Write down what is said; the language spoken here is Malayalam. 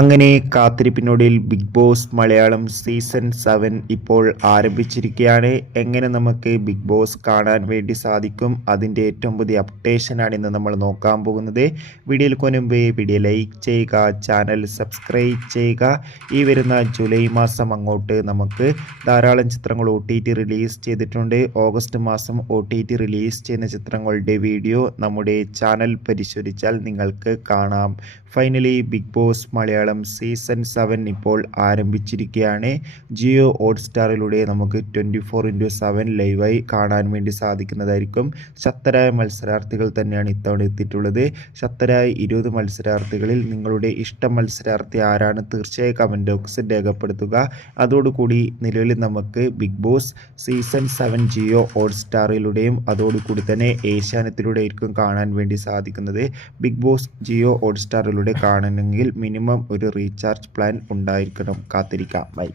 അങ്ങനെ കാത്തിരിപ്പിനൊടിയിൽ Bigg Boss Malayalam season seven ഇപ്പോൾ ആരംഭിച്ചിരിക്കുകയാണ്. എങ്ങനെ നമുക്ക് ബിഗ് ബോസ് കാണാൻ വേണ്ടി സാധിക്കും? അതിന്റെ ഏറ്റവും പുതിയ അപ്ഡേഷനാണ് ഇന്ന് നമ്മൾ നോക്കാൻ പോകുന്നത്. വീഡിയോയിൽ കൊനുമ്പ് വീഡിയോ ലൈക്ക് ചെയ്യുക ചാനൽ സബ്സ്ക്രൈബ് ചെയ്യുക. ഈ വരുന്ന ജൂലൈ മാസം അങ്ങോട്ട് നമുക്ക് ധാരാളം ചിത്രങ്ങൾ ഒ റിലീസ് ചെയ്തിട്ടുണ്ട്. ഓഗസ്റ്റ് മാസം ഒ റിലീസ് ചെയ്യുന്ന ചിത്രങ്ങളുടെ വീഡിയോ നമ്മുടെ ചാനൽ പരിശോധിച്ചാൽ നിങ്ങൾക്ക് കാണാം. Finally Bigg Boss Malayalam season seven ഇപ്പോൾ ആരംഭിച്ചിരിക്കുകയാണ്. ജിയോ ഹോട്ട്സ്റ്റാറിലൂടെ നമുക്ക് ട്വന്റി ഫോർ ഇന്റു സെവൻ ലൈവായി കാണാൻ വേണ്ടി സാധിക്കുന്നതായിരിക്കും. ശക്തരായ മത്സരാർത്ഥികൾ തന്നെയാണ് ഇത്തവണ എത്തിയിട്ടുള്ളത്. ശക്തരായ ഇരുപത് മത്സരാർത്ഥികളിൽ നിങ്ങളുടെ ഇഷ്ട മത്സരാർത്ഥി ആരാണ് തീർച്ചയായും കമന്റ് ബോക്സിൽ രേഖപ്പെടുത്തുക. അതോടുകൂടി നിലവിൽ നമുക്ക് Bigg Boss season seven Jio ഹോട്ട്സ്റ്റാറിലൂടെയും അതോടുകൂടി തന്നെ ഏഷ്യാനെറ്റിലൂടെ ആയിരിക്കും കാണാൻ വേണ്ടി സാധിക്കുന്നത്. ബിഗ് ബോസ് ജിയോ ഹോട്ട്സ്റ്റാറിലൂടെ കാണണമെങ്കിൽ മിനിമം ഒരു റീചാർജ് പ്ലാൻ ഉണ്ടായിരിക്കണം. കാത്തിരിക്കാം. ബൈ